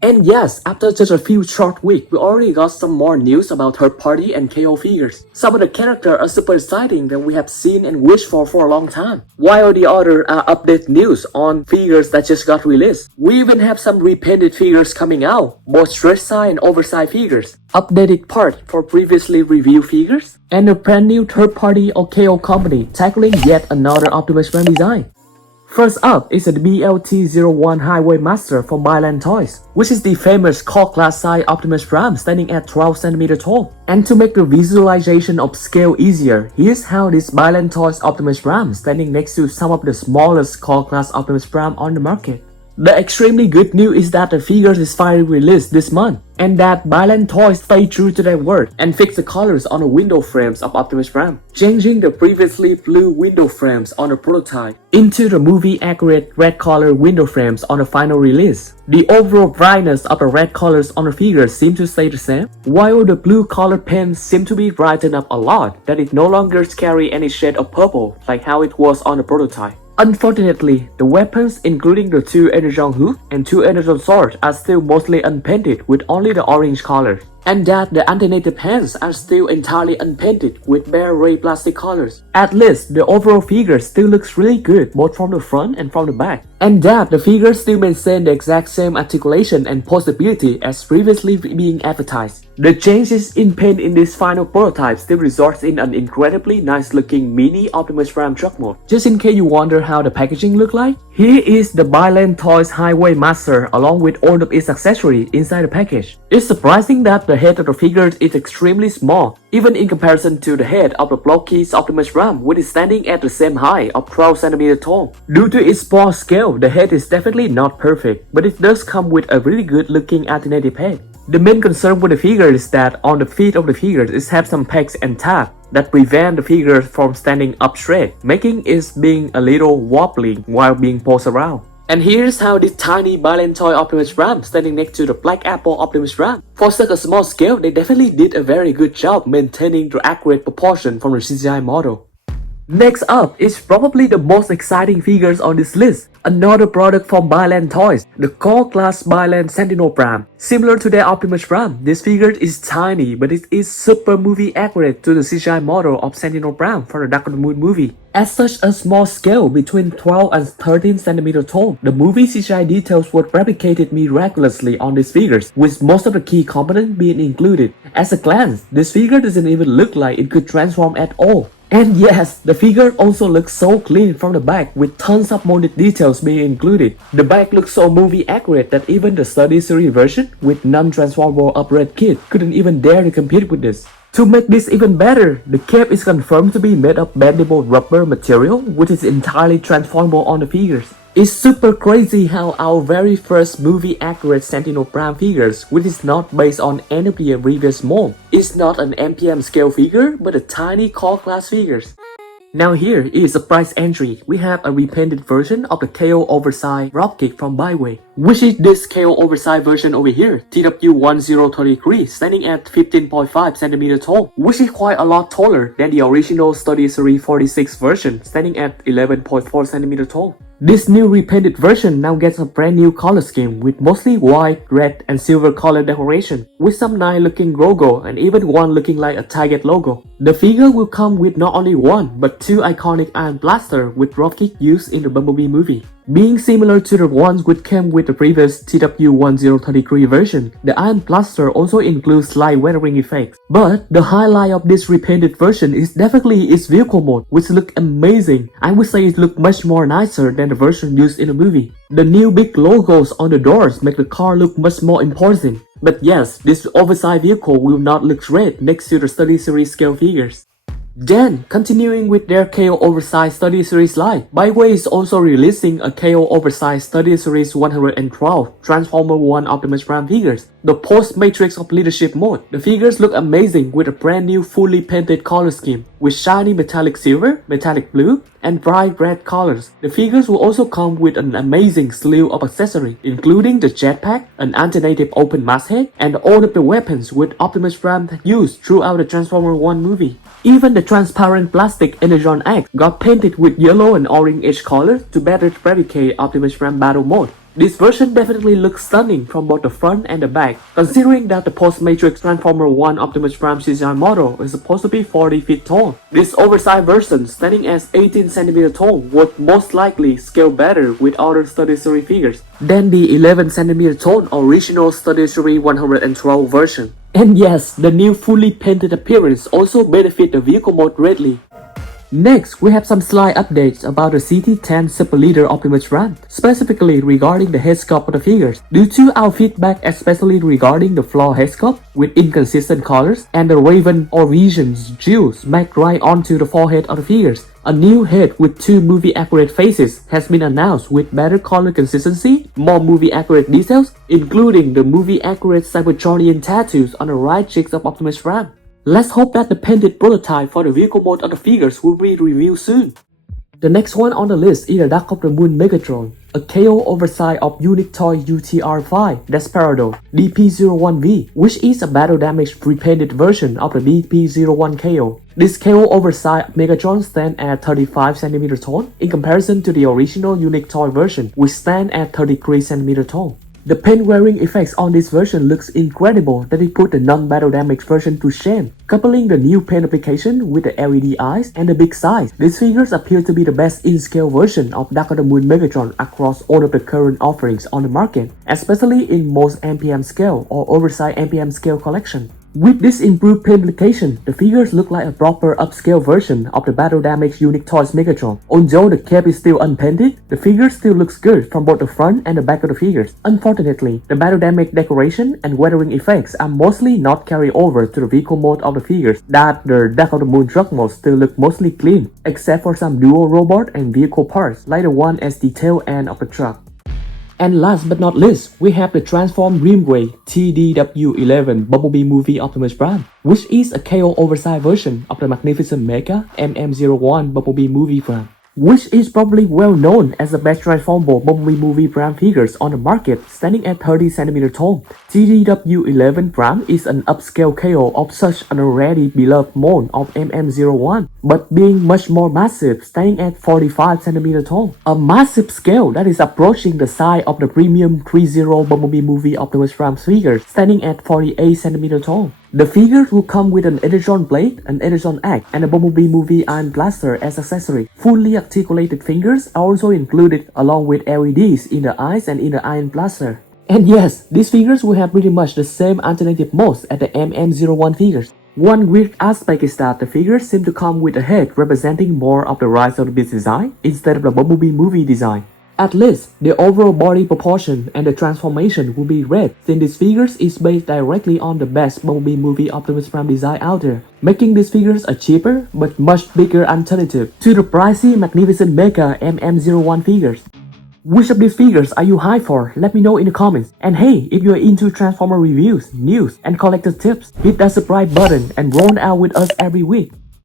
And yes, after just a few short weeks, we already got some more news about third party and KO figures. Some of the characters are super exciting that we have seen and wished for a long time, while the other are update news on figures that just got released. We even have some repainted figures coming out, both stretch size and oversized figures, updated part for previously reviewed figures, and a brand new third party or KO company tackling yet another Optimus Prime design. First up is the BLT-01 Highway Master from BaiLanToys, which is the famous core class size Optimus Prime standing at 12cm tall. And to make the visualization of scale easier, here's how this BaiLanToys Optimus Prime standing next to some of the smallest core class Optimus Prime on the market. The extremely good news is that the figures is finally released this month, and that BaiLanToys stay true to their word and fix the colors on the window frames of Optimus Prime, changing the previously blue window frames on the prototype into the movie accurate red color window frames on the final release. The overall brightness of the red colors on the figures seem to stay the same, while the blue color paints seem to be brightened up a lot, that it no longer carry any shade of purple like how it was on the prototype. Unfortunately, the weapons including the two energon hook and two energon swords are still mostly unpainted with only the orange colors, and that the alternative hands are still entirely unpainted with bare ray plastic colors. At least, the overall figure still looks really good both from the front and from the back, and that the figure still maintain the exact same articulation and posability as previously being advertised. The changes in paint in this final prototype still results in an incredibly nice looking mini Optimus Prime truck mode. Just in case you wonder how the packaging look like, here is the BaiLanToys Highway Master along with all of its accessories inside the package. It's surprising that the head of the figure is extremely small, even in comparison to the head of the blocky Optimus Prime, which is standing at the same height of 12cm tall. Due to its small scale, the head is definitely not perfect, but it does come with a really good looking alternative head. The main concern with the figure is that on the feet of the figure it has some pegs and tabs that prevent the figure from standing up straight, making it being a little wobbly while being posed around. And here's how this tiny BaiLanToy Optimus Prime standing next to the blackapple Optimus Prime. For such a small scale, they definitely did a very good job maintaining the accurate proportion from the CGI model. Next up is probably the most exciting figures on this list. Another product from BaiLanToys, the core class BaiLan Sentinel Prime. Similar to their Optimus Prime, this figure is tiny but it is super movie accurate to the CGI model of Sentinel Prime for the Dark of the Moon movie. At such a small scale between 12 and 13cm tall, the movie CGI details were replicated miraculously on these figures, with most of the key components being included. At a glance, this figure doesn't even look like it could transform at all. And yes, the figure also looks so clean from the back with tons of molded details being included. The back looks so movie accurate that even the study series version with non-transformable upgrade kit couldn't even dare to compete with this. To make this even better, the cape is confirmed to be made of bendable rubber material which is entirely transformable on the figures. It's super crazy how our very first movie accurate Sentinel Prime figures, which is not based on any of the previous mold, is not an MPM scale figure but a tiny core class figures. Now here is a price entry. We have a repainted version of the KO oversized Dropkick from Baiwei, which is this KO oversized version over here, TW1033, standing at 15.5cm tall, which is quite a lot taller than the original Study Series 46 version, standing at 11.4cm tall. This new repainted version now gets a brand new color scheme with mostly white, red, and silver color decoration, with some nice looking logo and even one looking like a Target logo. The figure will come with not only one but two iconic iron blaster with Dropkick used in the Bumblebee movie. Being similar to the ones which came with the previous TW1033 version, the Iron Blaster also includes slight weathering effects. But the highlight of this repainted version is definitely its vehicle mode, which looks amazing. I would say it looks much more nicer than the version used in the movie. The new big logos on the doors make the car look much more imposing. But yes, this oversized vehicle will not look great next to the Study Series scale figures. Then, continuing with their KO Oversized Study Series line, Baiwei is also releasing a KO Oversized Study Series 112 Transformer 1 Optimus Prime figures. The post-matrix of leadership mode. The figures look amazing with a brand new fully painted color scheme with shiny metallic silver, metallic blue, and bright red colors. The figures will also come with an amazing slew of accessories, including the jetpack, an alternative open masthead, and all of the weapons with Optimus Prime used throughout the Transformer 1 movie. Even the transparent plastic Energon X got painted with yellow and orange edge colors to better replicate Optimus Prime battle mode. This version definitely looks stunning from both the front and the back, considering that the post-Matrix Transformer 1 Optimus Prime CGI model is supposed to be 40 feet tall. This oversized version, standing as 18 cm tall, would most likely scale better with other studioseries figures than the 11 cm tall original studioseries 112 version. And yes, the new fully painted appearance also benefits the vehicle mode greatly. Next, we have some slight updates about the CT10 Super Leader Optimus Prime, specifically regarding the head sculpt of the figures. Due to our feedback, especially regarding the flawed head sculpt with inconsistent colors and the Raven or Vision's jewels backed right onto the forehead of the figures, a new head with 2 movie-accurate faces has been announced with better color consistency, more movie-accurate details, including the movie-accurate Cybertronian tattoos on the right cheeks of Optimus Prime. Let's hope that the painted prototype for the vehicle mode of the figures will be revealed soon. The next one on the list is the Dark of the Moon Megatron, a KO oversight of unique toy UTR-5 Desperado DP01V, which is a battle damage repainted version of the DP01 KO. This KO oversight Megatron stands at 35 cm tall in comparison to the original unique toy version, which stands at 33 cm tall. The paint wearing effects on this version looks incredible that it put the non-battle damage version to shame. Coupling the new paint application with the LED eyes and the big size, these figures appear to be the best in-scale version of Dark of the Moon Megatron across all of the current offerings on the market, especially in most MPM scale or oversized MPM scale collection. With this improved paint application, the figures look like a proper upscale version of the Battle Damage Unique Toys Megatron. Although the cape is still unpainted, the figure still looks good from both the front and the back of the figures. Unfortunately, the Battle Damage decoration and weathering effects are mostly not carried over to the vehicle mode of the figures, that the Dark of the Moon truck mode still look mostly clean, except for some dual robot and vehicle parts like the one at the tail end of the truck. And last but not least, we have the TransformDreamWave TDW11 Bumblebee Movie Optimus Prime, which is a KO oversized version of the magnificentmecha MM01 Bumblebee Movie Prime, which is probably well known as the best transformable Bumblebee Movie Prime figures on the market, standing at 30 cm tall. TDW11 Prime is an upscale KO of such an already beloved mold of MM01, but being much more massive, standing at 45 cm tall. A massive scale that is approaching the size of the premium threezero Bumblebee Movie Optimus Prime figure, standing at 48 cm tall. The figures will come with an Edison blade, an Edison axe, and a Bumblebee Movie Iron Blaster as accessory. Fully articulated fingers are also included along with LEDs in the eyes and in the Iron Blaster. And yes, these figures will have pretty much the same alternative modes as the MM01 figures. One weird aspect is that the figures seem to come with a head representing more of the Rise of the Beast design instead of the Bumblebee Movie design. At least, the overall body proportion and the transformation will be red, since this figures is based directly on the best Bumblebee Movie Optimus Prime design out there, making these figures a cheaper but much bigger alternative to the pricey magnificentmecha MM01 figures. Which of these figures are you hyped for? Let me know in the comments. And hey, if you are into Transformer reviews, news, and collector tips, hit that subscribe button and roll out with us every week.